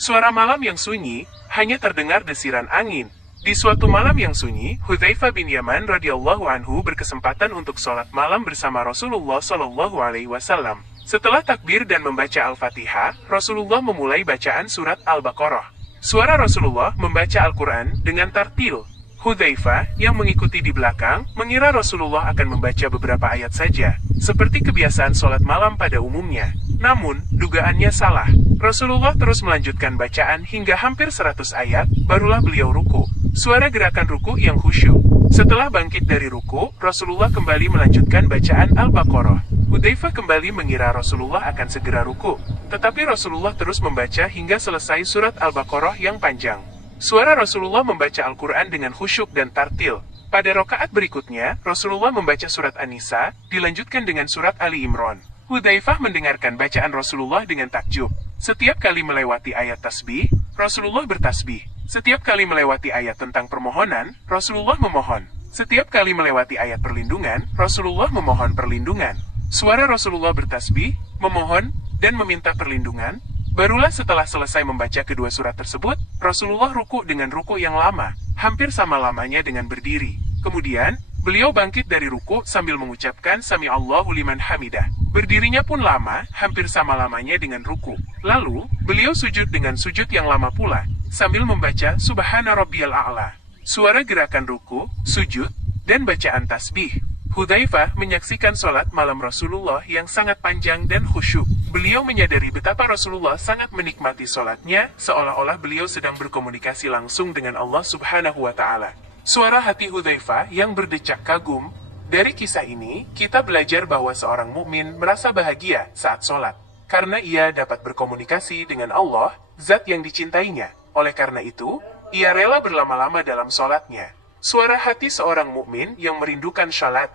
Suara malam yang sunyi, hanya terdengar desiran angin. Di suatu malam yang sunyi, Hudzaifah bin Yaman radhiyallahu anhu berkesempatan untuk sholat malam bersama Rasulullah Shallallahu alaihi wasallam. Setelah takbir dan membaca Al-Fatihah, Rasulullah memulai bacaan surat Al-Baqarah. Suara Rasulullah membaca Al-Quran dengan tartil. Hudzaifah, yang mengikuti di belakang, mengira Rasulullah akan membaca beberapa ayat saja, seperti kebiasaan sholat malam pada umumnya. Namun, dugaannya salah. Rasulullah terus melanjutkan bacaan hingga hampir 100 ayat, barulah beliau ruku. Suara gerakan ruku yang khusyuk. Setelah bangkit dari ruku, Rasulullah kembali melanjutkan bacaan Al-Baqarah. Hudzaifah kembali mengira Rasulullah akan segera ruku, tetapi Rasulullah terus membaca hingga selesai surat Al-Baqarah yang panjang. Suara Rasulullah membaca Al-Quran dengan khusyuk dan tartil. Pada rakaat berikutnya, Rasulullah membaca surat An-Nisa, dilanjutkan dengan surat Ali Imran. Hudzaifah mendengarkan bacaan Rasulullah dengan takjub. Setiap kali melewati ayat tasbih, Rasulullah bertasbih. Setiap kali melewati ayat tentang permohonan, Rasulullah memohon. Setiap kali melewati ayat perlindungan, Rasulullah memohon perlindungan. Suara Rasulullah bertasbih, memohon, dan meminta perlindungan. Barulah setelah selesai membaca kedua surat tersebut, Rasulullah ruku dengan ruku yang lama, hampir sama lamanya dengan berdiri. Kemudian, beliau bangkit dari ruku sambil mengucapkan Sami Allahu liman hamidah. Berdirinya pun lama, hampir sama lamanya dengan ruku. Lalu, beliau sujud dengan sujud yang lama pula, sambil membaca Subhana Rabbiyal A'la. Suara gerakan ruku, sujud, dan bacaan tasbih. Hudzaifah menyaksikan sholat malam Rasulullah yang sangat panjang dan khusyuk. Beliau menyadari betapa Rasulullah sangat menikmati sholatnya, seolah-olah beliau sedang berkomunikasi langsung dengan Allah Subhanahu wa Ta'ala. Suara hati Hudzaifah yang berdecak kagum. Dari kisah ini, kita belajar bahwa seorang mukmin merasa bahagia saat sholat, karena ia dapat berkomunikasi dengan Allah, zat yang dicintainya. Oleh karena itu, ia rela berlama-lama dalam sholatnya. Suara hati seorang mukmin yang merindukan sholat